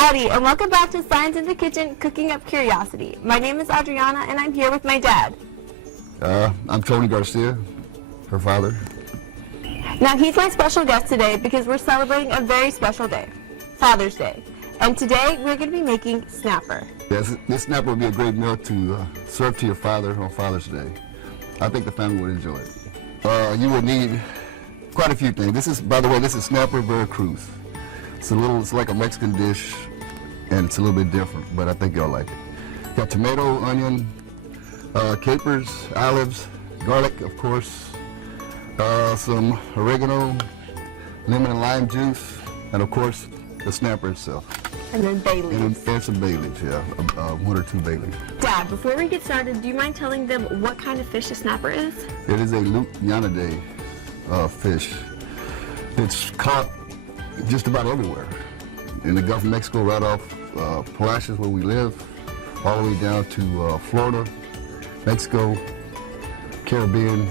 Howdy, and welcome back to Science in the Kitchen, Cooking Up Curiosity. My name is Adrianna, and I'm here with my dad. I'm Tony Garcia, her father. Now, he's my special guest today because we're celebrating a very special day, Father's Day. And today, we're going to be making snapper. Yes, this snapper would be a great meal to serve to your father on Father's Day. I think the family would enjoy it. You would need quite a few things. This is, by the way, this is snapper Vera Cruz. It's like a Mexican dish, and it's a little bit different, but I think y'all like it. Got tomato, onion, capers, olives, garlic, of course, some oregano, lemon and lime juice, and of course, the snapper itself. And then bay leaves. And some bay leaves, yeah, 1 or 2 bay leaves. Dad, before we get started, do you mind telling them what kind of fish a snapper is? It is a Luke Yanidae fish. It's caught just about everywhere. In the Gulf of Mexico, right off Palacios where we live, all the way down to Florida, Mexico, Caribbean,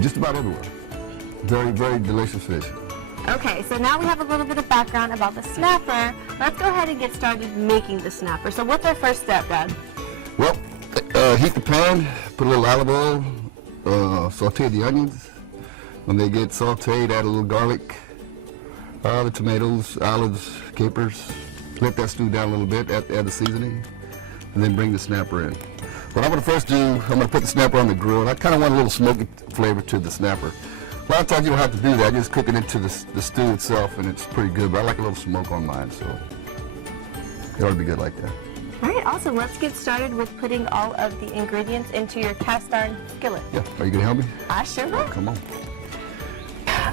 just about everywhere. Very, very delicious fish. Okay, so now we have a little bit of background about the snapper. Let's go ahead and get started making the snapper. So what's our first step, Dad? Well, heat the pan, put a little olive oil, saute the onions. When they get sauteed, add a little garlic, the tomatoes, olives, capers. Let that stew down a little bit, add the seasoning, and then bring the snapper in. What I'm going to first do, I'm going to put the snapper on the grill, and I kind of want a little smoky flavor to the snapper. A lot of times you don't have to do that, just cook it into the stew itself, and it's pretty good, but I like a little smoke on mine, so it ought to be good like that. All right, awesome. Let's get started with putting all of the ingredients into your cast iron skillet. Yeah, are you going to help me? I sure will. Come on.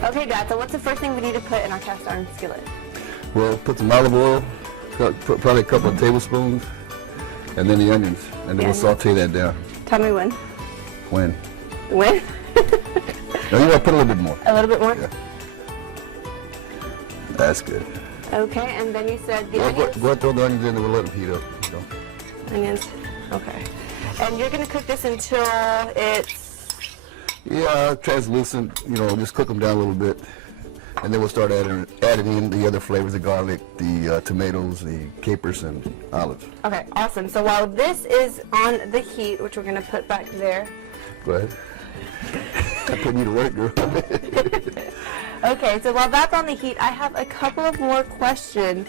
Okay, Dad, so what's the first thing we need to put in our cast iron skillet? Well, put some olive oil, put probably a couple of tablespoons, and then the onions, and then we'll saute that down. Tell me when. When? When? No, you want to put a little bit more. A little bit more? Yeah. That's good. Okay, and then you said the onions? Go ahead and throw the onions in and we'll let them heat up. So. Onions, okay. And you're going to cook this until it's... Yeah, translucent, just cook them down a little bit. And then we'll start adding in the other flavors, the garlic, the tomatoes, the capers, and olives. Okay, awesome. So while this is on the heat, which we're going to put back there. Go ahead. I'm putting you to work, girl. Okay, so while that's on the heat, I have a couple of more questions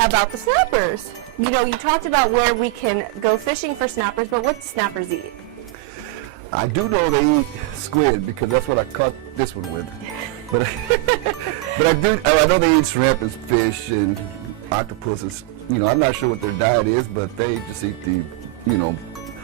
about the snappers. You talked about where we can go fishing for snappers, but what do snappers eat? I do know they eat squid because that's what I caught this one with. But I know they eat shrimp and fish and octopuses. I'm not sure what their diet is, but they just eat the,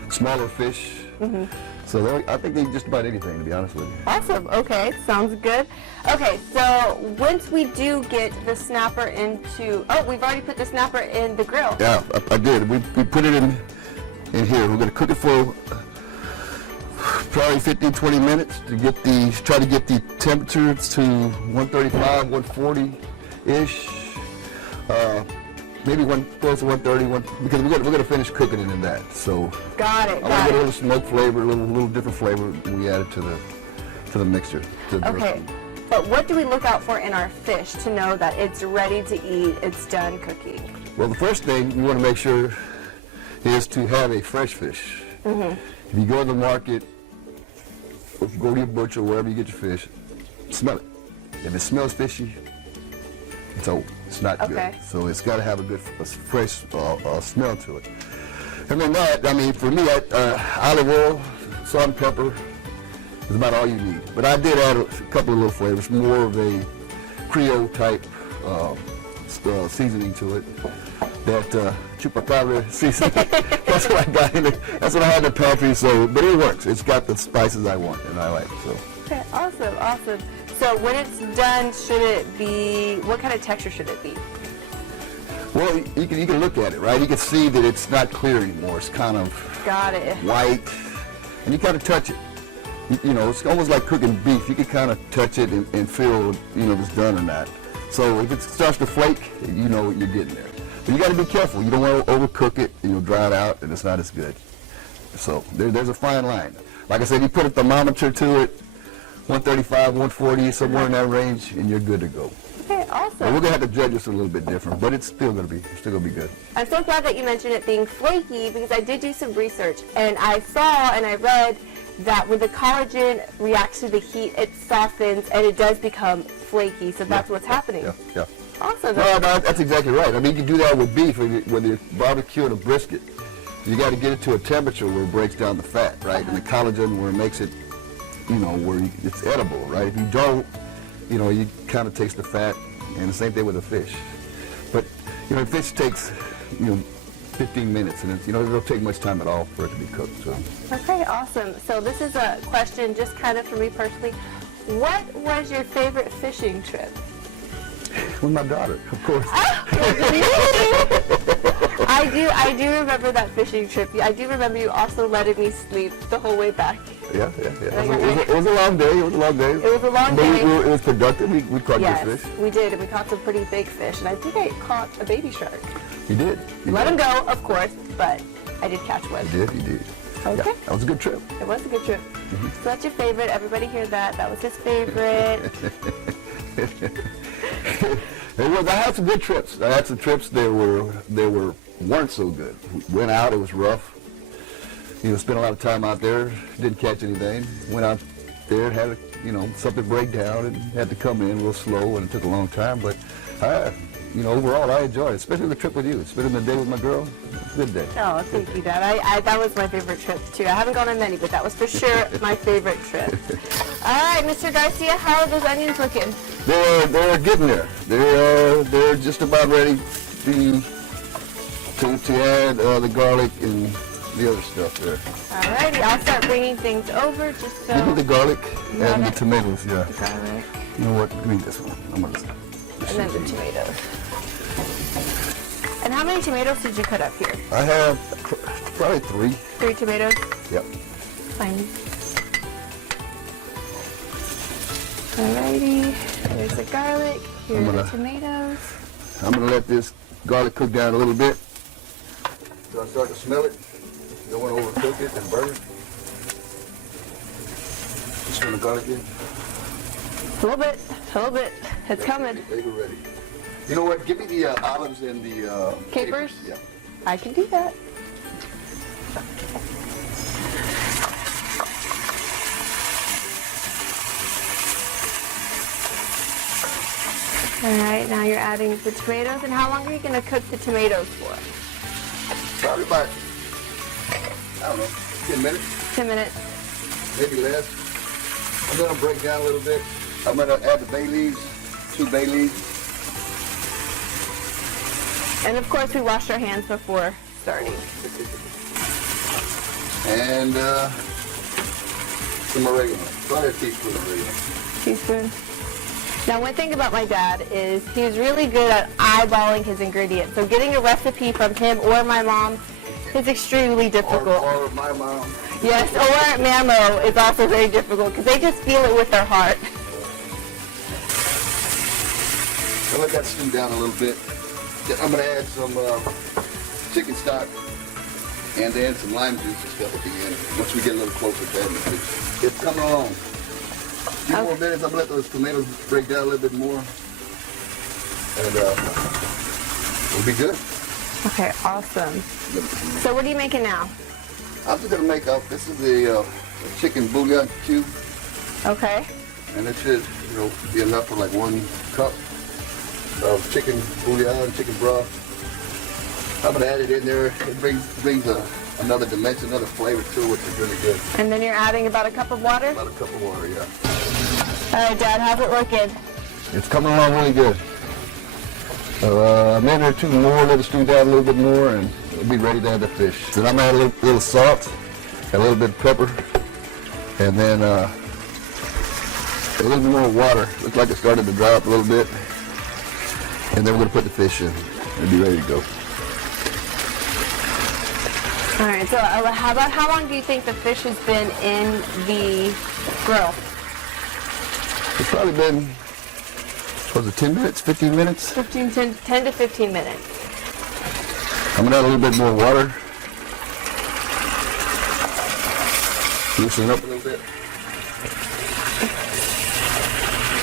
smaller fish. Mm-hmm. So I think they eat just about anything, to be honest with you. Awesome. Okay, sounds good. Okay, so once we do get the snapper into, we've already put the snapper in the grill. Yeah, I did. We put it in here. We're going to cook it for probably 15-20 minutes to try to get the temperatures to 135, 140-ish. Maybe close to 130, because we're going to finish cooking it in that. So got it. I want to get a little smoke flavor, a little different flavor when we add it to the mixture. Okay, but what do we look out for in our fish to know that it's ready to eat, it's done cooking? Well, the first thing you want to make sure is to have a fresh fish. Mm-hmm. If you go to the market, or go to your butcher, wherever you get your fish, smell it. If it smells fishy, it's old. It's not good. So it's got to have a good, fresh smell to it. And then for me, olive oil, salt and pepper is about all you need. But I did add a couple of little flavors, more of a Creole type seasoning to it. That chupacabra seasoning. That's what I got in it. That's what I had in the pantry. But it works. It's got the spices I want and I like. So. Okay, awesome. So when it's done, should it be, what kind of texture should it be? Well, you can look at it, right? You can see that it's not clear anymore. It's kind of white, and you kind of touch it. It's almost like cooking beef. You can kind of touch it and feel, if it's done or not. So if it starts to flake, you know what you're getting there. But you got to be careful. You don't want to overcook it, and you'll dry it out, and it's not as good. So there's a fine line. Like I said, you put a thermometer to it, 135, 140, somewhere in that range, and you're good to go. Okay, awesome. But we're gonna have to judge this a little bit different, but it's still gonna be good. I'm so glad that you mentioned it being flaky because I did do some research and I saw and I read that when the collagen reacts to the heat, it softens and it does become flaky. So that's what's happening. Yeah. Awesome. Well, that's exactly right. I mean, you can do that with beef when you're barbecuing a brisket. You got to get it to a temperature where it breaks down the fat, right? And the collagen where it makes it, it's edible, right? If you don't, you kind of taste the fat, and the same thing with the fish. But, fish takes, 15 minutes, and it don't take much time at all for it to be cooked. So. Okay, awesome. So this is a question just kind of for me personally. What was your favorite fishing trip? With my daughter, of course. I do remember that fishing trip. I do remember you also letting me sleep the whole way back. Yeah. It was a long day. It was a long day. It was a long day. It was productive. We caught good fish. We did, and we caught some pretty big fish. And I think I caught a baby shark. You did. Let him go, of course, but I did catch one. You did. Okay. Yeah, that was a good trip. It was a good trip. So that's your favorite. Everybody hear that. That was his favorite. I had some good trips. I had some trips weren't so good. Went out, it was rough. Spent a lot of time out there, didn't catch anything. Went out there, had something break down and had to come in real slow, and it took a long time. But overall I enjoyed it, especially the trip with you. Spending the day with my girl, good day. Oh, thank you, Dad. That was my favorite trip too. I haven't gone on many, but that was for sure my favorite trip. All right, Mr. Garcia, how are those onions looking? They're getting there. They're just about ready to add the garlic and the other stuff there. All righty, I'll start bringing things over just so. Give me the garlic and the tomatoes, yeah. The garlic. You know what? Give me this one. And then the tomatoes. And how many tomatoes did you cut up here? I have probably 3. 3 tomatoes? Yep. Fine. Alrighty. There's the garlic. Here are the tomatoes. I'm going to let this garlic cook down a little bit. So I start to smell it. You don't want to overcook it and burn it. Just smell the garlic in. A little bit. It's coming. They were ready. You know what? Give me the olives and the capers. Yeah. I can do that. All right, now you're adding the tomatoes. And how long are you going to cook the tomatoes for? Probably about, 10 minutes. 10 minutes. Maybe less. I'm going to break down a little bit. I'm going to add the bay leaves, 2 bay leaves. And of course, we washed our hands before starting. And some oregano. Probably a teaspoon of oregano. Teaspoon. Now, one thing about my dad is he's really good at eyeballing his ingredients. So getting a recipe from him or my mom is extremely difficult. Or my mom. Yes, or Mamo is also very difficult because they just feel it with their heart. I'll let that stew down a little bit. I'm going to add some chicken stock and then some lime juice and stuff at the end. Once we get a little closer to that, it's coming along. A few more minutes, I'm going to let those tomatoes break down a little bit more. And we'll be good. Okay, awesome. So what are you making now? I'm just going to make up, this is the chicken bouillon cube. Okay. And it should, be enough for like 1 cup of chicken bouillon, chicken broth. I'm going to add it in there. It brings another dimension, another flavor to it, which is really good. And then you're adding about a cup of water? About a cup of water, yeah. All right, Dad, how's it looking? It's coming along really good. A minute or 2 more, let it stew down a little bit more, and we'll be ready to add the fish. Then I'm going to add a little salt, a little bit of pepper, and then a little bit more water. Looks like it started to dry up a little bit. And then we're going to put the fish in and be ready to go. All right, so how long do you think the fish has been in the grill? It's probably been, 10 minutes, 15 minutes? 10 to 15 minutes. I'm going to add a little bit more water. Loosen it up a little bit.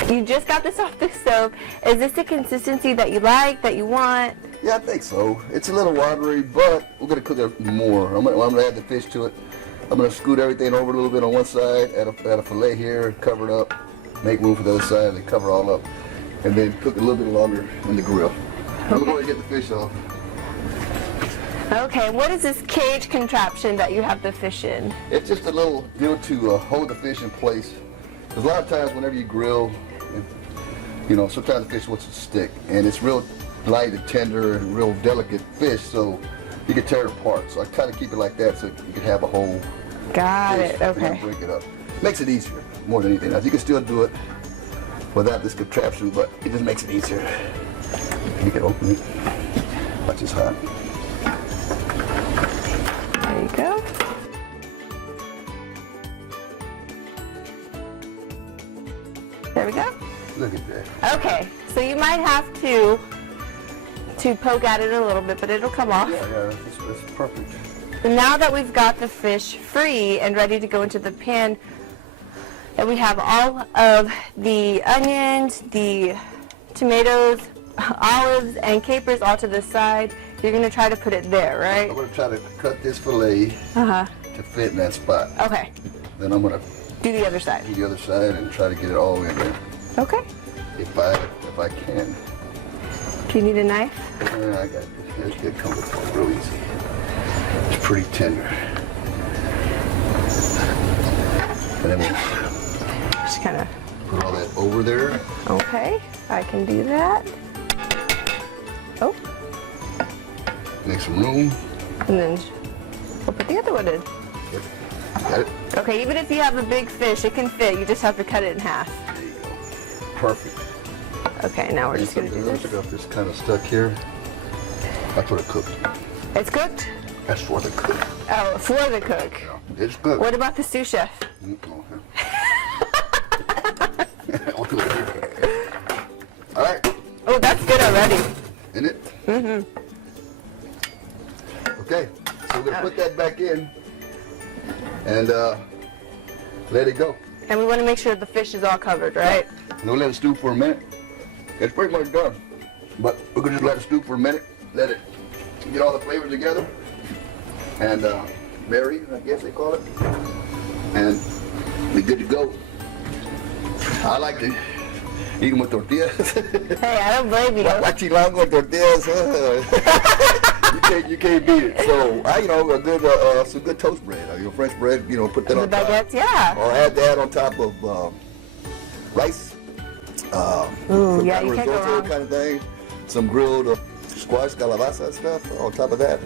You just got this off the stove. Is this the consistency that you like, that you want? Yeah, I think so. It's a little watery, but we're gonna cook it more. I'm gonna add the fish to it. I'm gonna scoot everything over a little bit on one side, add a fillet here, cover it up, make room for the other side, and cover all up, and then cook it a little bit longer in the grill. I'm gonna go ahead and get the fish off. Okay, what is this cage contraption that you have the fish in? It's just a little deal to hold the fish in place. Because a lot of times whenever you grill, sometimes the fish wants to stick, and it's real light and tender and real delicate fish, so you can tear it apart. So I kind of keep it like that so you can have a whole Got fish it, and okay. then break it up. Makes it easier more than anything else. You can still do it without this contraption, but it just makes it easier. You can open it. Watch it's hot. There you go. There we go. Look at that. Okay, so you might have to poke at it a little bit, but it'll come off. Yeah, it's perfect. And now that we've got the fish free and ready to go into the pan, and we have all of the onions, the tomatoes, olives, and capers all to the side, you're going to try to put it there, right? I'm going to try to cut this fillet to fit in that spot. Okay. Then I'm going to Do the other side. do the other side and try to get it all in there. Okay. If I can. Do you need a knife? I got this. It's good coming apart real easy. It's pretty tender. And then we'll Just kind of, put all that over there. okay, I can do that. Oh, Make some room. and then we'll put the other one in. Yep. Got it? Okay, even if you have a big fish, it can fit. You just have to cut it in half. There you go. Perfect. Okay, now we're just going to do this. Look up this kind of stuck here. That's what it cooked. It's cooked? That's for the cook. Oh, for the cook. Yeah, it's good. What about the sous chef? All right. Oh, that's good already. In it? Mm-hmm. Okay, so we're going to put that back in and let it go. And we want to make sure the fish is all covered, right? We'll let it stew for a minute. It's pretty much done. But we're going to just let it stew for a minute, let it get all the flavors together, and marry, I guess they call it, and be good to go. I like to eat them with tortillas. Hey, I don't blame you. Chilango tortillas, you can't beat it. So, a good, some good toast bread, French bread, put that The on top. baguettes, yeah. Or add that on top of rice. Ooh, yeah, you risotto can't go wrong. kind of thing. Some grilled squash, calabaza stuff on top of that.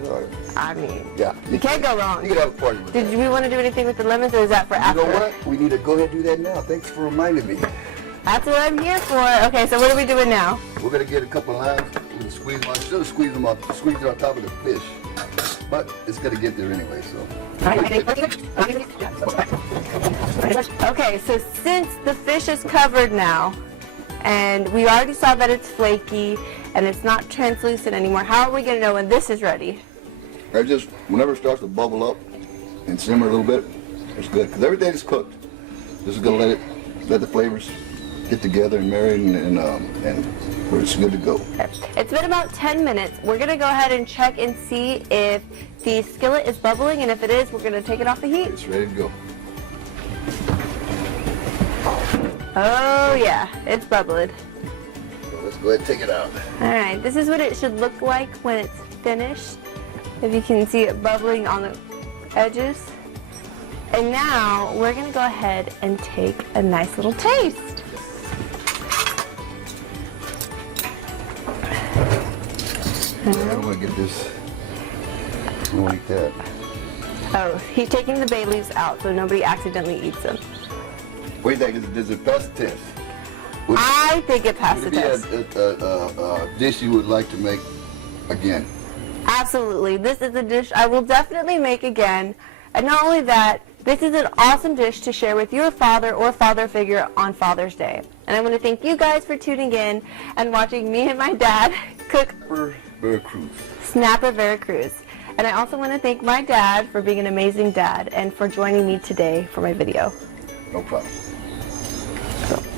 I mean, Yeah. you can't go You wrong. can have a party with Did that. we want to do anything with the lemons, or is that for You after? know what? We need to go ahead and do that now. Thanks for reminding me. That's what I'm here for. Okay, so what are we doing now? We're going to get a couple of limes. We're going to squeeze them on. Should have squeezed them up, squeeze it on top of the fish. But it's going to get there anyway, so. Okay, so since the fish is covered now, and we already saw that it's flaky and it's not translucent anymore, how are we going to know when this is ready? Whenever it starts to bubble up and simmer a little bit, it's good. Because everything is cooked. This is going to let the flavors get together and marry, and it's good to go. It's been about 10 minutes. We're going to go ahead and check and see if the skillet is bubbling, and if it is, we're going to take it off the heat. It's ready to go. Oh yeah, it's bubbling. So let's go ahead and take it out. Alright, this is what it should look like when it's finished. If you can see it bubbling on the edges. And now we're going to go ahead and take a nice little taste. I don't want to get this. I don't want to eat that. Oh, he's taking the bay leaves out so nobody accidentally eats them. What do you think? Does it pass the test? I think it passed Would the it test. be a dish you would like to make again? Absolutely. This is a dish I will definitely make again. And not only that, this is an awesome dish to share with your father or father figure on Father's Day. And I want to thank you guys for tuning in and watching me and my dad cook Vera Cruz. Snapper Vera Cruz. And I also want to thank my dad for being an amazing dad and for joining me today for my video. No problem.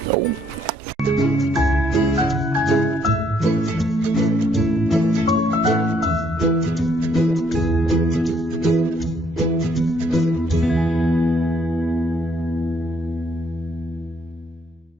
No.